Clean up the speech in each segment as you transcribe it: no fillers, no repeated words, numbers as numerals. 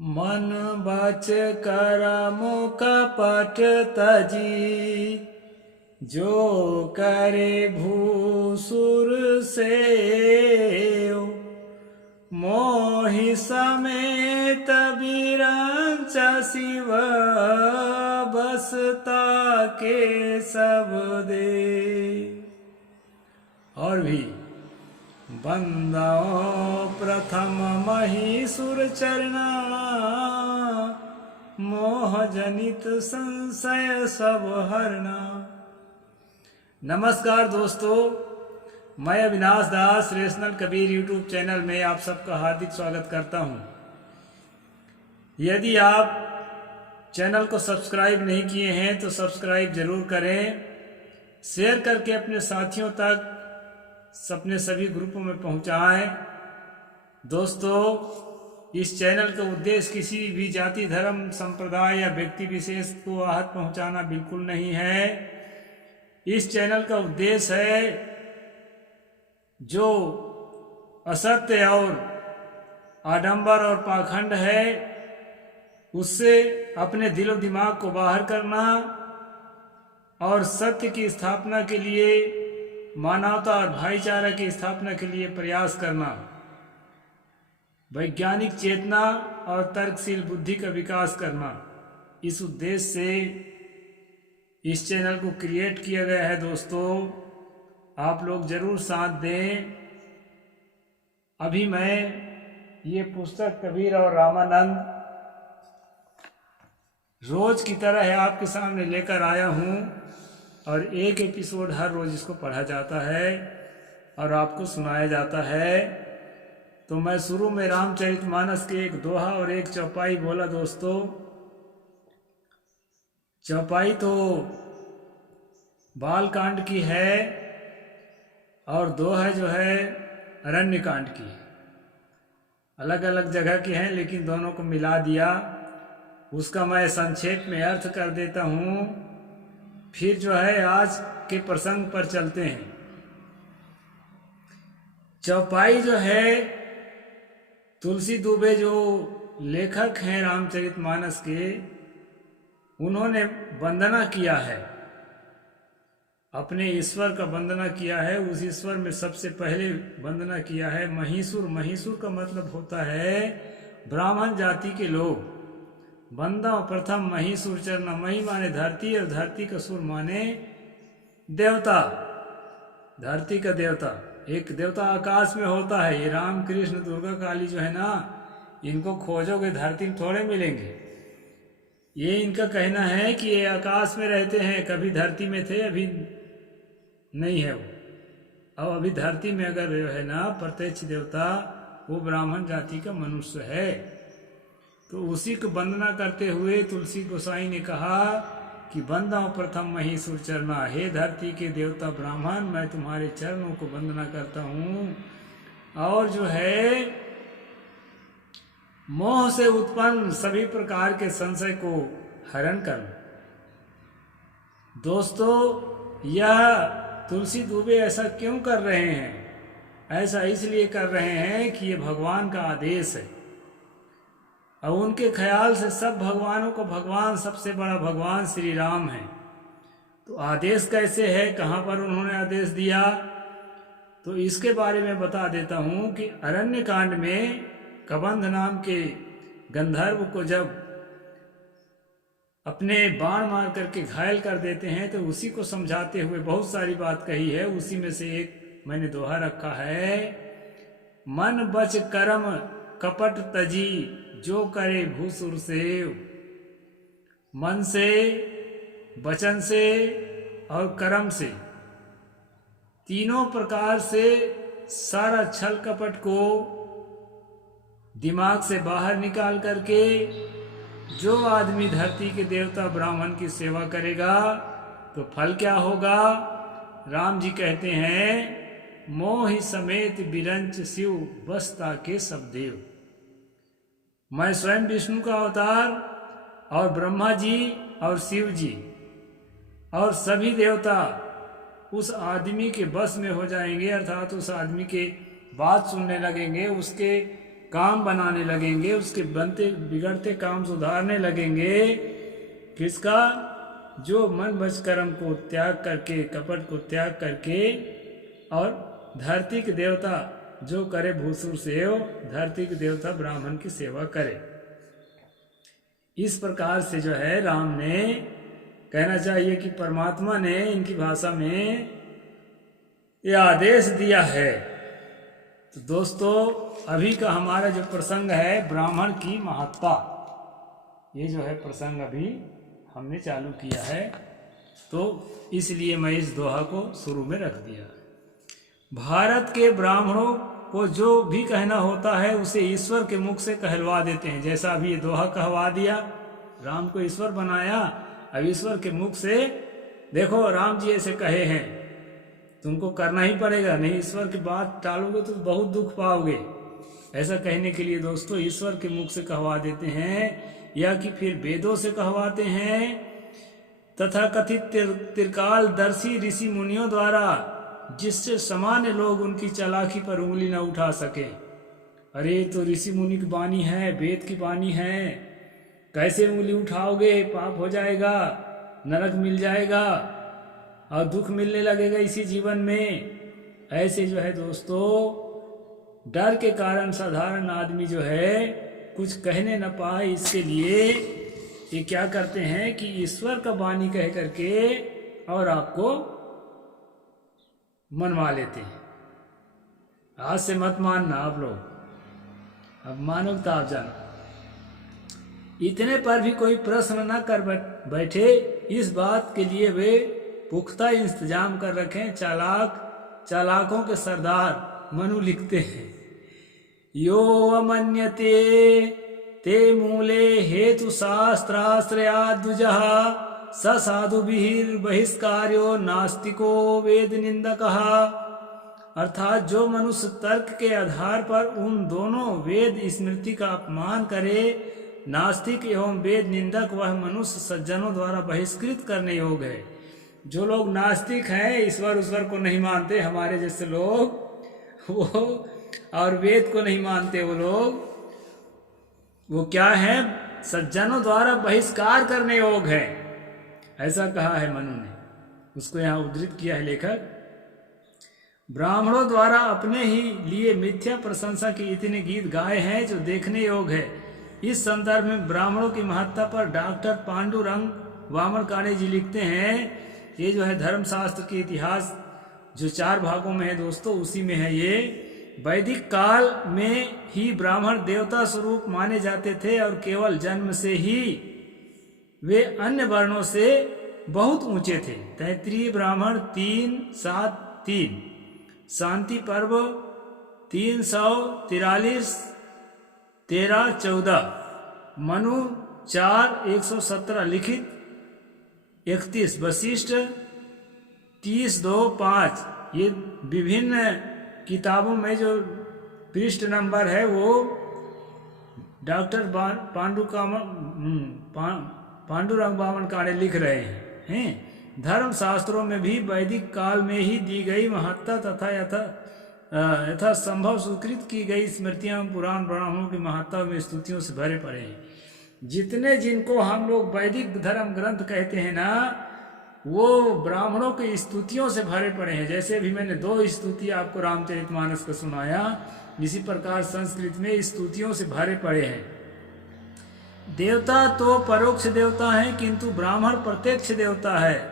मन बच कर्म कपट तजी, जो करे भूसुर सेव। मोहि समेत बिरंच शिव, बसता के सब दे। और भी बंदाओ प्रथम महीसुर चरना, मोह जनित संशय सब हरना। नमस्कार दोस्तों, मैं अविनाश दास रेशनल कबीर यूट्यूब चैनल में आप सबका हार्दिक स्वागत करता हूं। यदि आप चैनल को सब्सक्राइब नहीं किए हैं तो सब्सक्राइब जरूर करें, शेयर करके अपने साथियों तक अपने सभी ग्रुपों में पहुंचाएं। दोस्तों, इस चैनल का उद्देश्य किसी भी जाति धर्म संप्रदाय या व्यक्ति विशेष को आहत पहुंचाना बिल्कुल नहीं है। इस चैनल का उद्देश्य है जो असत्य और आडंबर और पाखंड है उससे अपने दिलो दिमाग को बाहर करना और सत्य की स्थापना के लिए, मानवता और भाईचारा की स्थापना के लिए प्रयास करना, वैज्ञानिक चेतना और तर्कशील बुद्धि का विकास करना, इस उद्देश्य से इस चैनल को क्रिएट किया गया है। दोस्तों, आप लोग जरूर साथ दें। अभी मैं ये पुस्तक कबीर और रामानंद रोज की तरह आपके सामने लेकर आया हूँ और एक एपिसोड हर रोज इसको पढ़ा जाता है और आपको सुनाया जाता है। तो मैं शुरू में रामचरितमानस के एक दोहा और एक चौपाई बोला। दोस्तों, चौपाई तो बालकांड की है और दोहा जो है अरण्य कांड की। अलग अलग जगह की हैं लेकिन दोनों को मिला दिया। उसका मैं संक्षेप में अर्थ कर देता हूँ, फिर जो है आज के प्रसंग पर चलते हैं। चौपाई जो है, तुलसी दुबे जो लेखक हैं रामचरितमानस के, उन्होंने वंदना किया है, अपने ईश्वर का वंदना किया है। उस ईश्वर में सबसे पहले वंदना किया है महीसुर। महीसुर का मतलब होता है ब्राह्मण जाति के लोग। बंदा प्रथम महीसुर चरना, मही माने धरती और धरती का सुर माने देवता, धरती का देवता। एक देवता आकाश में होता है। ये राम कृष्ण दुर्गा काली जो है ना, इनको खोजोगे धरती में थोड़े मिलेंगे। ये इनका कहना है कि ये आकाश में रहते हैं, कभी धरती में थे, अभी नहीं है वो। अब अभी धरती में अगर है ना प्रत्यक्ष देवता, वो ब्राह्मण जाति का मनुष्य है। तो उसी को वंदना करते हुए तुलसी गोसाई ने कहा कि वंदा प्रथम महीसुर चरना, हे धरती के देवता ब्राह्मण, मैं तुम्हारे चरणों को वंदना करता हूँ और जो है मोह से उत्पन्न सभी प्रकार के संशय को हरण कर। दोस्तों, यह तुलसी दुबे ऐसा क्यों कर रहे हैं? ऐसा इसलिए कर रहे हैं कि ये भगवान का आदेश है और उनके ख्याल से सब भगवानों को भगवान, सबसे बड़ा भगवान श्री राम है। तो आदेश कैसे है, कहाँ पर उन्होंने आदेश दिया, तो इसके बारे में बता देता हूँ कि अरण्य कांड में कबंध नाम के गंधर्व को जब अपने बाण मार करके घायल कर देते हैं तो उसी को समझाते हुए बहुत सारी बात कही है। उसी में से एक मैंने दोहा रखा है, मन बच कर्म कपट तजी, जो करे भूसुर सेव। मन से, वचन से और कर्म से, तीनों प्रकार से सारा छल कपट को दिमाग से बाहर निकाल करके जो आदमी धरती के देवता ब्राह्मण की सेवा करेगा तो फल क्या होगा? राम जी कहते हैं, मोहि समेत बिरंच शिव, बसता के सब देव। मैं स्वयं विष्णु का अवतार और ब्रह्मा जी और शिव जी और सभी देवता उस आदमी के बस में हो जाएंगे, अर्थात उस आदमी के बात सुनने लगेंगे, उसके काम बनाने लगेंगे, उसके बनते बिगड़ते काम सुधारने लगेंगे। किसका? जो मन वच कर्म को त्याग करके, कपट को त्याग करके, और धरती के देवता जो करे भूसुर सेव, धरती के देवता ब्राह्मण की सेवा करे। इस प्रकार से जो है राम ने कहना चाहिए कि परमात्मा ने इनकी भाषा में ये आदेश दिया है। तो दोस्तों, अभी का हमारा जो प्रसंग है ब्राह्मण की महत्ता, ये जो है प्रसंग अभी हमने चालू किया है, तो इसलिए मैं इस दोहा को शुरू में रख दिया। भारत के ब्राह्मणों को जो भी कहना होता है उसे ईश्वर के मुख से कहलवा देते हैं। जैसा अभी ये दोहा कहवा दिया, राम को ईश्वर बनाया, अब ईश्वर के मुख से देखो राम जी ऐसे कहे हैं, तुमको करना ही पड़ेगा, नहीं ईश्वर की बात टालोगे तो बहुत दुख पाओगे। ऐसा कहने के लिए दोस्तों ईश्वर के मुख से कहवा देते हैं, या कि फिर वेदों से कहवाते हैं, तथा कथित त्रिकालदर्शी ऋषि मुनियों द्वारा, जिससे सामान्य लोग उनकी चालाकी पर उंगली न उठा सके। अरे तो ऋषि मुनि की वाणी है, वेद की वाणी है, कैसे उंगली उठाओगे? पाप हो जाएगा, नरक मिल जाएगा और दुख मिलने लगेगा इसी जीवन में। ऐसे जो है दोस्तों डर के कारण साधारण आदमी जो है कुछ कहने न पाए, इसके लिए ये क्या करते हैं कि ईश्वर का वाणी कह करके और आपको मनवा लेते हैं। आज से मत मानना आप लोग, अब मानो तो आप जानो। इतने पर भी कोई प्रश्न न कर बैठे, इस बात के लिए वे पुख्ता इंतजाम कर रखें। चालाकों के सरदार मनु लिखते हैं, यो अमन्यते ते मूले हेतु शास्त्राश्रयाद्विजः स साधु बहिष्कार्यो नास्तिको वेद निंदकः। अर्थात जो मनुष्य तर्क के आधार पर उन दोनों वेद स्मृति का अपमान करे, नास्तिक एवं वेद निंदक वह मनुष्य सज्जनों द्वारा बहिष्कृत करने योग्य है। जो लोग नास्तिक हैं, ईश्वर को नहीं मानते, हमारे जैसे लोग वो, और वेद को नहीं मानते वो लोग, वो क्या है? सज्जनों द्वारा बहिष्कार करने योग्य है। ऐसा कहा है मनु ने, उसको यहाँ उद्धृत किया है लेखक। ब्राह्मणों द्वारा अपने ही लिए मिथ्या प्रशंसा के इतने गीत गाए हैं जो देखने योग्य है। इस संदर्भ में ब्राह्मणों की महत्ता पर डॉक्टर पांडुरंग वामनकाणे जी लिखते हैं, ये जो है धर्मशास्त्र के इतिहास जो 4 भागों में है दोस्तों, उसी में है ये। वैदिक काल में ही ब्राह्मण देवता स्वरूप माने जाते थे और केवल जन्म से ही वे अन्य वर्णों से बहुत ऊंचे थे। तैत्रीय ब्राह्मण 373, शांति पर्व 343, 13-14, मनु 4-117 लिखित, 31 वशिष्ठ 30-2-5। ये विभिन्न किताबों में जो पृष्ठ नंबर है वो डॉक्टर पांडुरंग वामनकाणे लिख रहे हैं। धर्म शास्त्रों में भी वैदिक काल में ही दी गई महत्ता तथा यथा संभव स्वीकृत की गई स्मृतियां पुराण ब्राह्मणों की महत्ता में स्तुतियों से भरे पड़े हैं। जितने जिनको हम लोग वैदिक धर्म ग्रंथ कहते हैं ना, वो ब्राह्मणों की स्तुतियों से भरे पड़े हैं। जैसे अभी मैंने 2 स्तुति आपको रामचरितमानस का सुनाया, इसी प्रकार संस्कृत में स्तुतियों से भरे पड़े हैं। देवता तो परोक्ष देवता हैं, किंतु ब्राह्मण प्रत्यक्ष देवता है।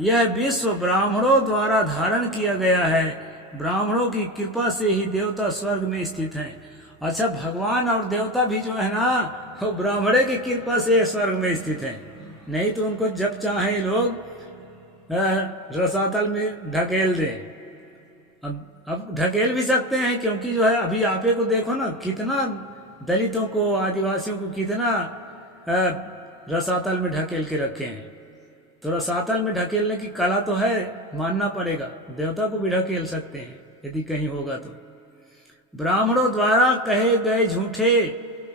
यह विश्व ब्राह्मणों द्वारा धारण किया गया है। ब्राह्मणों की कृपा से ही देवता स्वर्ग में स्थित हैं। अच्छा, भगवान और देवता भी जो है ना, वो ब्राह्मणों की कृपा से स्वर्ग में स्थित हैं, नहीं तो उनको जब चाहे लोग रसातल में ढकेल दें। अब ढकेल भी सकते हैं, क्योंकि जो है अभी आपे को देखो ना, कितना दलितों को, आदिवासियों को कितना रसातल में ढकेल के रखे हैं। तो रसातल में ढकेलने की कला तो है, मानना पड़ेगा। देवता को भी ढकेल सकते हैं यदि कहीं होगा तो। ब्राह्मणों द्वारा कहे गए झूठे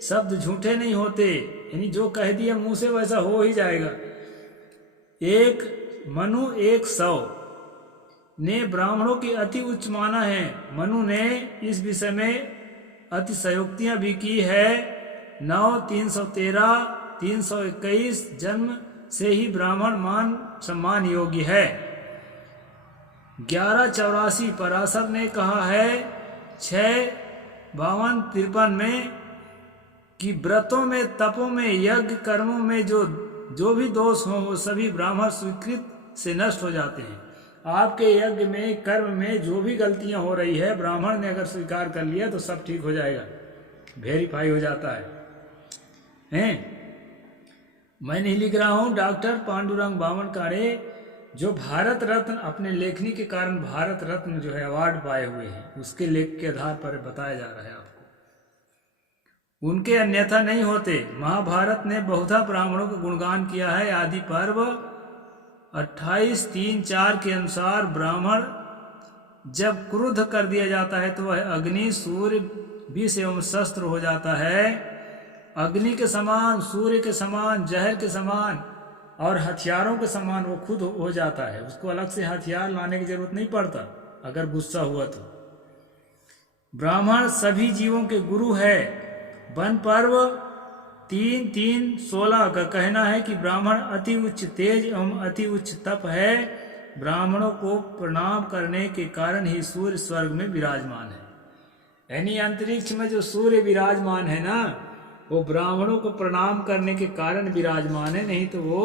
शब्द झूठे नहीं होते, यानी जो कह दिया मुंह से वैसा हो ही जाएगा। एक मनु 100 ने ब्राह्मणों की अति उच्च माना है। मनु ने इस विषय में अतिशयोक्तियां भी की है। 9, 313, 321 जन्म से ही ब्राह्मण मान सम्मान योग्य है। 1184 पराशर ने कहा है 6, 52, 53 में कि व्रतों में, तपों में, यज्ञ कर्मों में जो भी दोष हो वो सभी ब्राह्मण स्वीकृत से नष्ट हो जाते हैं। आपके यज्ञ में, कर्म में जो भी गलतियां हो रही है, ब्राह्मण ने अगर स्वीकार कर लिया तो सब ठीक हो जाएगा, वेरीफाई हो जाता है। मैं नहीं लिख रहा हूं, डॉक्टर पांडुरंग बावनकारे जो भारत रत्न अपने लेखनी के कारण भारत रत्न जो है अवार्ड पाए हुए हैं, उसके लेख के आधार पर बताया जा रहा है आपको। उनके अन्यथा नहीं होते। महाभारत ने बहुधा ब्राह्मणों का गुणगान किया है। आदि पर्व 28:3-4 के अनुसार ब्राह्मण जब क्रुद्ध कर दिया जाता है तो वह अग्नि, सूर्य, विष एवं शस्त्र हो जाता है। अग्नि के समान, सूर्य के समान, जहर के समान और हथियारों के समान वो खुद हो जाता है। उसको अलग से हथियार लाने की जरूरत नहीं पड़ता अगर गुस्सा हुआ तो। ब्राह्मण सभी जीवों के गुरु है। वन पर्व 3:3-16 का कहना है कि ब्राह्मण अति उच्च तेज एवं अति उच्च तप है। ब्राह्मणों को प्रणाम करने के कारण ही सूर्य स्वर्ग में विराजमान है। यानी अंतरिक्ष में जो सूर्य विराजमान है ना, वो ब्राह्मणों को प्रणाम करने के कारण विराजमान है, नहीं तो वो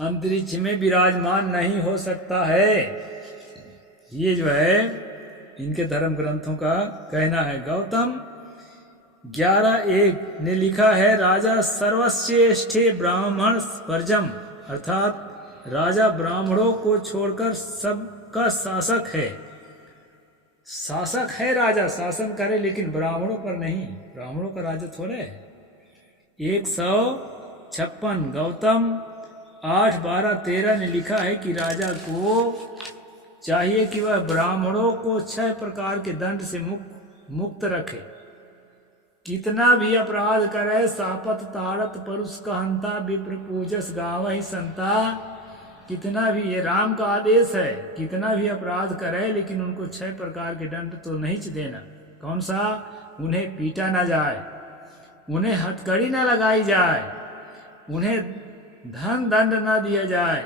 अंतरिक्ष में विराजमान नहीं हो सकता है। ये जो है इनके धर्म ग्रंथों का कहना है। गौतम 11:1 ने लिखा है राजा सर्वश्रेष्ठे ब्राह्मण वर्जम, अर्थात राजा ब्राह्मणों को छोड़कर सबका शासक है। शासक है राजा, शासन करे, लेकिन ब्राह्मणों पर नहीं। ब्राह्मणों का राजा थोड़े है। 156 गौतम 8:12-13 ने लिखा है कि राजा को चाहिए कि वह ब्राह्मणों को 6 प्रकार के दंड से मुक्त रखे। कितना भी अपराध करे, सापत ताड़त परुष कहंता विप्र पूजस गाव ही संता, कितना भी, ये राम का आदेश है, कितना भी अपराध करे लेकिन उनको 6 प्रकार के दंड तो नहीं देना। कौन सा? उन्हें पीटा ना जाए, उन्हें हथकड़ी ना लगाई जाए, उन्हें धन दंड ना दिया जाए,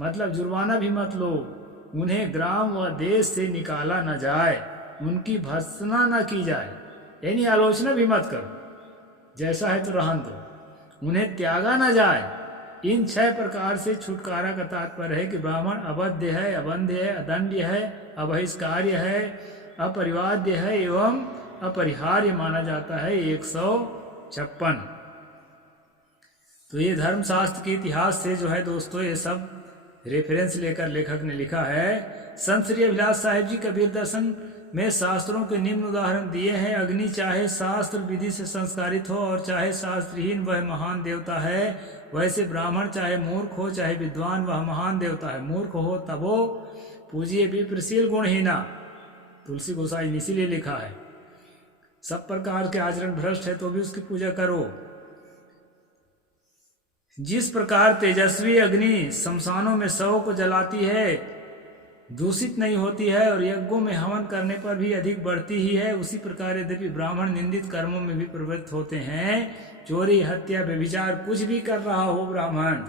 मतलब जुर्माना भी मत लो, उन्हें ग्राम व देश से निकाला ना जाए, उनकी भर्त्सना ना की जाए, यानी आलोचना भी मत करो, जैसा है तो रहन दो, उन्हें त्यागा ना जाए। इन 6 प्रकार से छुटकारा का तात्पर्य है कि ब्राह्मण अबध्य है, अबंध्य है, अदंड्य है, अबहिष्कार्य है, अपरिवाद्य है एवं अपरिहार्य माना जाता है। 156। तो ये धर्मशास्त्र के इतिहास से जो है दोस्तों ये सब रेफरेंस लेकर लेखक ने लिखा है। संत श्री अभिलाष साहिब जी कबीर दर्शन में शास्त्रों के निम्न उदाहरण दिए हैं। अग्नि चाहे शास्त्र विधि से संस्कारित हो और चाहे शास्त्रहीन, वह महान देवता है। वैसे ब्राह्मण चाहे मूर्ख हो चाहे विद्वान, वह महान देवता है। मूर्ख हो तबो पूजिए विप्रशील गुणहीना, तुलसी गोसाई ने इसीलिए लिखा है। सब प्रकार के आचरण भ्रष्ट है तो भी उसकी पूजा करो। जिस प्रकार तेजस्वी अग्नि शमशानों में शवों को जलाती है, दूषित नहीं होती है और यज्ञों में हवन करने पर भी अधिक बढ़ती ही है, उसी प्रकार यद्यपि ब्राह्मण निंदित कर्मों में भी प्रवृत्त होते हैं। चोरी, हत्या, व्यभिचार कुछ भी कर रहा हो ब्राह्मण,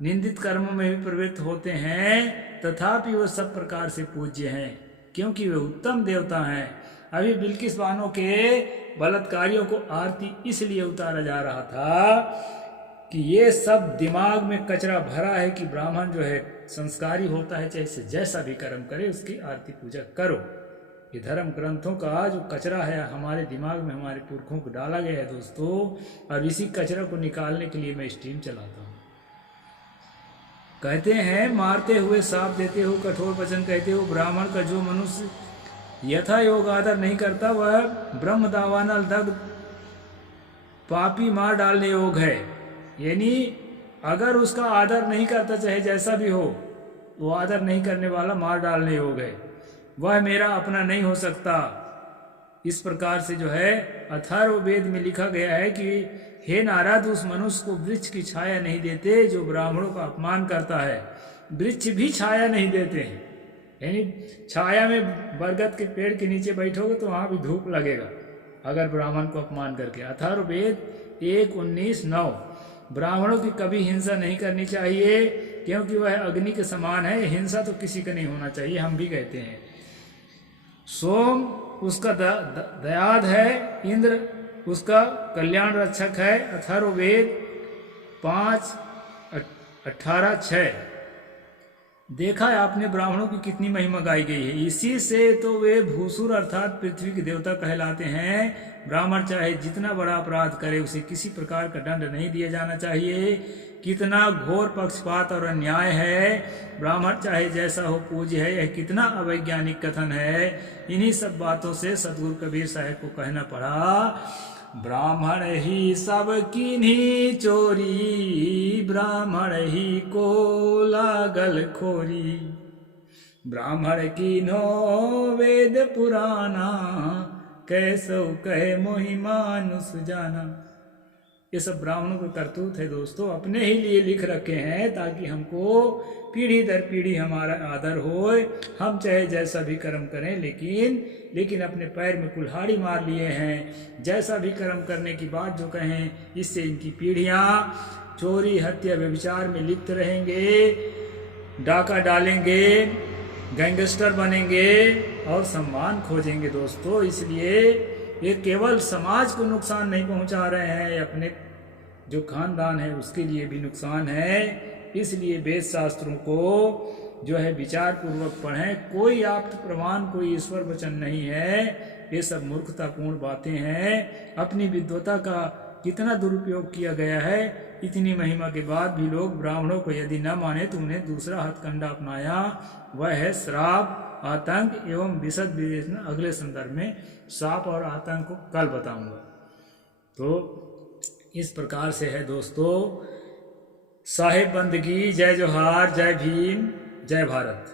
निंदित कर्मों में भी प्रवृत्त होते हैं, तथापि वो सब प्रकार से पूज्य हैं क्योंकि वे उत्तम देवता हैं। अभी बिल्किस बानो के बलात्कारियों को आरती इसलिए उतारा जा रहा था कि ये सब दिमाग में कचरा भरा है कि ब्राह्मण जो है संस्कारी होता है, चाहे से जैसा भी कर्म करे उसकी आरती पूजा करो। ये धर्म ग्रंथों का जो कचरा है हमारे दिमाग में हमारे पुरखों को डाला गया है दोस्तों, और इसी कचरा को निकालने के लिए मैं स्ट्रीम चलाता हूँ। कहते हैं मारते हुए साफ देते हो, कठोर वचन कहते हो, ब्राह्मण का जो मनुष्य यथा योग आदर नहीं करता वह ब्रह्म दावानल दग्ध पापी मार डालने योग है। यानी अगर उसका आदर नहीं करता चाहे जैसा भी हो, वो आदर नहीं करने वाला मार डालने योग है, वह मेरा अपना नहीं हो सकता। इस प्रकार से जो है अथर्ववेद में लिखा गया है कि हे नारद, उस मनुष्य को वृक्ष की छाया नहीं देते जो ब्राह्मणों का अपमान करता है। वृक्ष भी छाया नहीं देते हैं, यानी छाया में बरगद के पेड़ के नीचे बैठोगे तो वहाँ भी धूप लगेगा अगर ब्राह्मण को अपमान करके। अथर्ववेद 1:19-9 ब्राह्मणों की कभी हिंसा नहीं करनी चाहिए क्योंकि वह अग्नि के समान है। हिंसा तो किसी का नहीं होना चाहिए, हम भी कहते हैं। सोम उसका दयाद है, इंद्र उसका कल्याण रक्षक है। अथर्ववेद 5:18-6 देखा है आपने ब्राह्मणों की कितनी महिमा गाई गई है। इसी से तो वे भूसुर अर्थात पृथ्वी के देवता कहलाते हैं। ब्राह्मण चाहे जितना बड़ा अपराध करे उसे किसी प्रकार का दंड नहीं दिया जाना चाहिए। कितना घोर पक्षपात और अन्याय है। ब्राह्मण चाहे जैसा हो पूज्य है। यह कितना अवैज्ञानिक कथन है। इन्हीं सब बातों से सतगुरु कबीर साहब को कहना पड़ा, ब्राह्मण ही सब कीन्ही चोरी, ब्राह्मण ही को लागल खोरी। ब्राह्मण कीन्हो वेद पुराना, कैसो कहे मोहि मानुष जाना। ये सब ब्राह्मणों का करतूत है दोस्तों, अपने ही लिए लिख रखे हैं ताकि हमको पीढ़ी दर पीढ़ी हमारा आदर हो। हम चाहे जैसा भी कर्म करें लेकिन अपने पैर में कुल्हाड़ी मार लिए हैं। जैसा भी कर्म करने की बात जो कहें, इससे इनकी पीढ़ियां चोरी हत्या व्यभिचार में लिप्त रहेंगे, डाका डालेंगे, गैंगस्टर बनेंगे और सम्मान खोजेंगे दोस्तों। इसलिए ये केवल समाज को नुकसान नहीं पहुंचा रहे हैं, अपने जो खानदान है उसके लिए भी नुकसान है। इसलिए वेद शास्त्रों को जो है विचार पूर्वक पढ़ें। कोई आप्त प्रमाण, कोई ईश्वर वचन नहीं है। ये सब मूर्खतापूर्ण बातें हैं। अपनी विद्वता का कितना दुरुपयोग किया गया है। इतनी महिमा के बाद भी लोग ब्राह्मणों को यदि न माने तो उन्हें दूसरा हथकंडा अपनाया, वह है श्राप, आतंक एवं विशद विवेचन। अगले संदर्भ में श्राप और आतंक को कल बताऊंगा। तो इस प्रकार से है दोस्तों। साहिब बंदगी, जय जोहार, जय भीम, जय भारत।